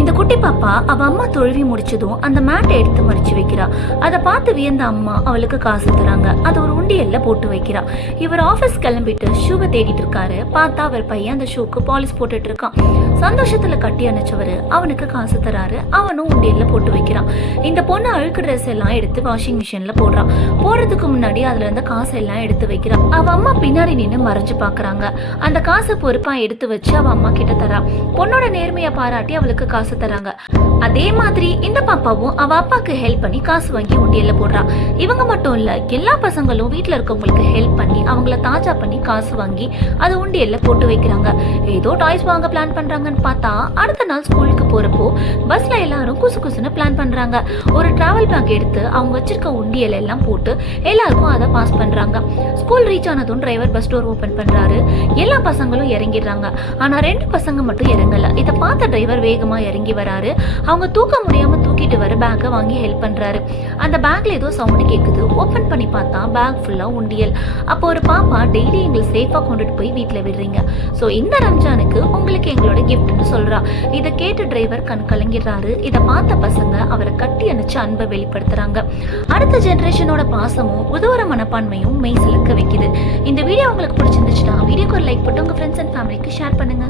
இந்த குட்டி பாப்பா அவ அம்மா தொழுவி முடிச்சதும் அந்த மேட்டை எடுத்து மடிச்சு வைக்கிறா. அதை பார்த்து வியந்த அம்மா அவளுக்கு காசு தராங்க. அதை ஒரு உண்டியல்ல போட்டு வைக்கிறா. இவர் ஆபீஸ் கிளம்பிட்டு ஷூவை தேடிட்டு இருக்காரு. பார்த்தா அவர் பையன் அந்த ஷூக்கு பாலிஷ் போட்டுட்டு இருக்கான். சந்தோஷத்துல கட்டி அணைச்சவரு அவனுக்கு காசு தராரு. அவனும் உண்டியல்ல போட்டு வைக்கிறான். இந்த பொண்ணு அழுக்கு ட்ரெஸ் எல்லாம் எடுத்து வாஷிங் மிஷின்ல போடுறான். போடுறதுக்கு முன்னாடி அதுல இருந்த காசு எல்லாம் எடுத்து வைக்கிறா. அவ அம்மா பின்னாடி நின்று மறைஞ்சு பாக்குறாங்க. அந்த காசை பொறுப்பா எடுத்து வச்சு அவ அம்மா கிட்ட தரா. பொண்ணோட நேர்மையை பாராட்டி அவளுக்கு காசு தராங்க. அதே மாதிரி இந்த பாப்பாவும் அவ அப்பாக்கு ஹெல்ப் பண்ணி காசு வாங்கி உண்டியல்ல போடுறா. இவங்க மட்டும் இல்ல, எல்லா பசங்களும் வீட்டுல இருக்கவங்களுக்கு ஹெல்ப் பண்ணி அவங்கள தாஜா பண்ணி காசு வாங்கி அது உண்டியல்ல போட்டு வைக்கிறாங்க. ஏதோ டாய்ஸ் வாங்க பிளான் பண்றாங்கன்னு பார்த்தா அடுத்த நாள் ஸ்கூலுக்கு போறப்போ பஸ்ல எல்லாரும் குசு குசுன்னு பிளான் பண்றாங்க. ஒரு டிராவல் பேக் எடுத்து அவங்க வச்சிருக்க உண்டியல் எல்லாம் போட்டு எல்லாருக்கும் அதை பாஸ் பண்றாங்க. ஸ்கூல் ரீச் ஆனதும் டிரைவர் பஸ் டோர் ஓபன் பண்றாரு. எல்லா பசங்களும் இறங்கிடுறாங்க. ஆனா 2 பசங்க மட்டும் இறங்கல. இதை பார்த்த டிரைவர் வேகமா இறங்கி வராரு. அவங்க தூக்க முடியாம தூக்கிட்டு வர பேக்கை வாங்கி ஹெல்ப் பண்றாரு. அந்த பேக்ல ஏதோ சவுண்ட் கேக்குது. ஓபன் பண்ணி பார்த்தா பேக் ஃபுல்லா உண்டியல். அப்போ ஒரு பாப்பா, டெய்லி எங்களை சேஃபா கொண்டுட்டு போய் வீட்டுல விடுறீங்க, சோ இந்த ரம்ஜானுக்கு உங்களுக்கு எங்களோட கிஃப்ட்னு சொல்றா. இதை கேட்டு டிரைவர் கண் கலங்கிடுறாரு. இதை பார்த்த பசங்க அவரை கட்டி அணைச்சு அன்பை வெளிப்படுத்துறாங்க. அடுத்த ஜெனரேஷனோட பாசமும் உதவுற மனப்பான்மையும் மெய் சிலுக்க வைக்குது. இந்த வீடியோ உங்களுக்கு பிடிச்சிருந்துச்சுன்னா வீடியோக்கு ஒரு லைக் போட்டு உங்க ஃப்ரெண்ட்ஸ் அண்ட் ஃபேமிலிக்கு ஷேர் பண்ணுங்க.